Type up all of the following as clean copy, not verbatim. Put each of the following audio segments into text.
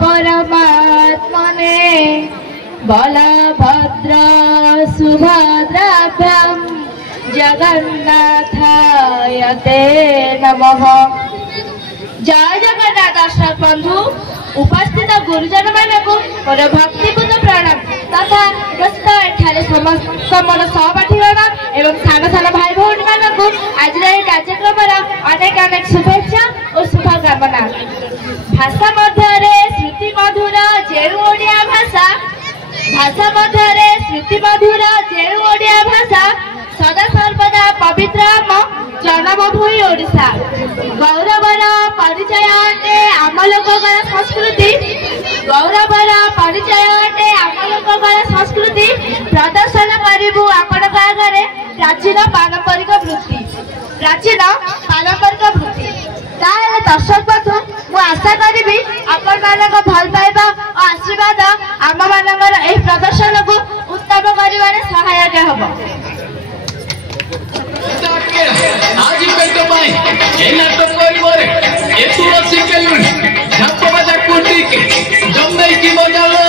परमात्मने बलभद्र सुभद्राभ्यां जगन्नाथाय ते नमः। जय जगन्नाथ दर्शक बंधु उपस्थित गुरुजन मानक मोर भक्तिपूर्ण प्रणाम तथा उपस्थित एठारे समस्त मोर सहपाठीगण एवं सान सान भाई भौणी मानक आज कार्यक्रम अनेक अनेक शुभेच्छा और शुभकामना। भाषा मध्य स्मृति मधुर जेणु ओडिया भाषा भाषा मध्य स्मृति मधुर जेणु ओडिया भाषा सदा सर्वदा पवित्र आम जन्मभूमि ओडिशा। गौरवर परिचय अटे आम लोककला संस्कृति गौरवर परिचय अटे आम लोककला संस्कृति प्रदर्शन करिबु आपनक आगरे प्राचीन पारंपरिक वृत्ति ताले दर्शक बंधु मु आशा करी आपण मानक भल पाइबा और आशीर्वाद आम मानकर एही प्रदर्शन को उत्तम करिवारे सहायक हबो। आज पेट पाई ए नाटक कोई मोरे ए तुलसी केलुन झप बजा कुटी के जम्मै की बजालो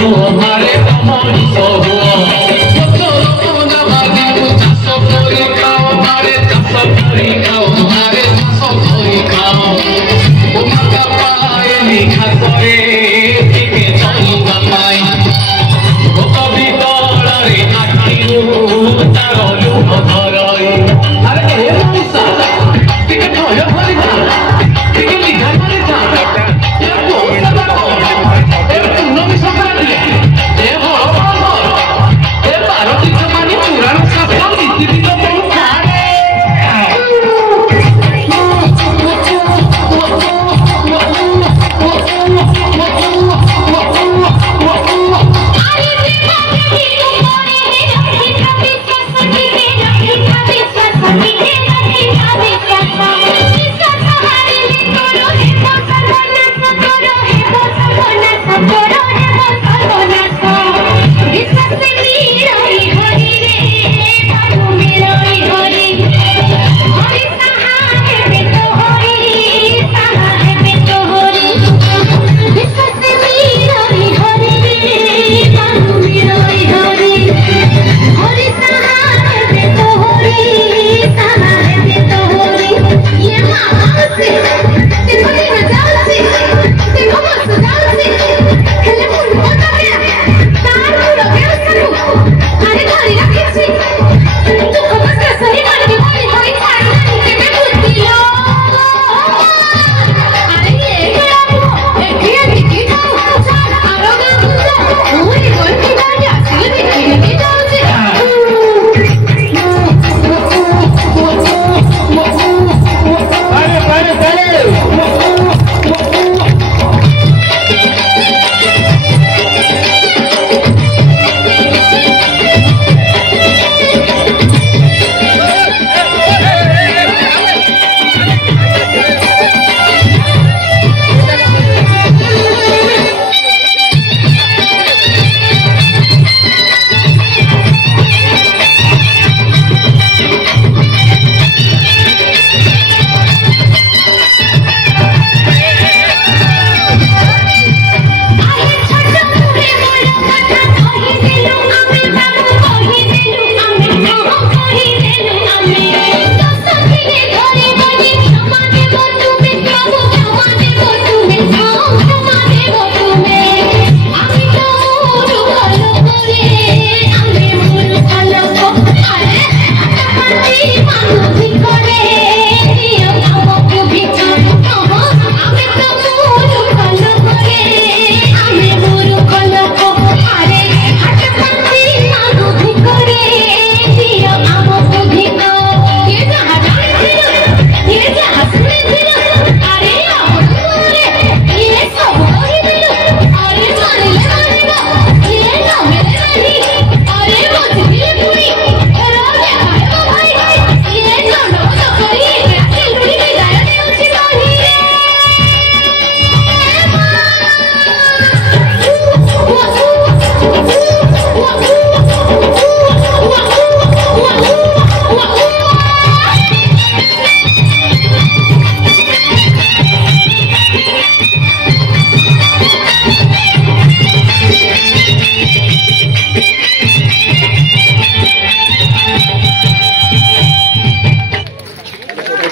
हुआ मारे मनीष हुआ चाष करी खाओ मारे चाष करी खाओ मारे चाष करी खाओ माता पाए लिखा करे टिके चलवा पाई कवि तलरे आखिरू तार लुह धरई अरे ए मनीषा टिके भय भरिबा टिके लिखा करे जा ए कोसा बाबा ए पूनमी संक्रांति ए भगवान ए पार्वती समानी पुराण शास्त्र नीति दिग पढ़ु खारे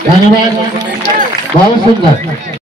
धन्यवाद बहुत सुंदर।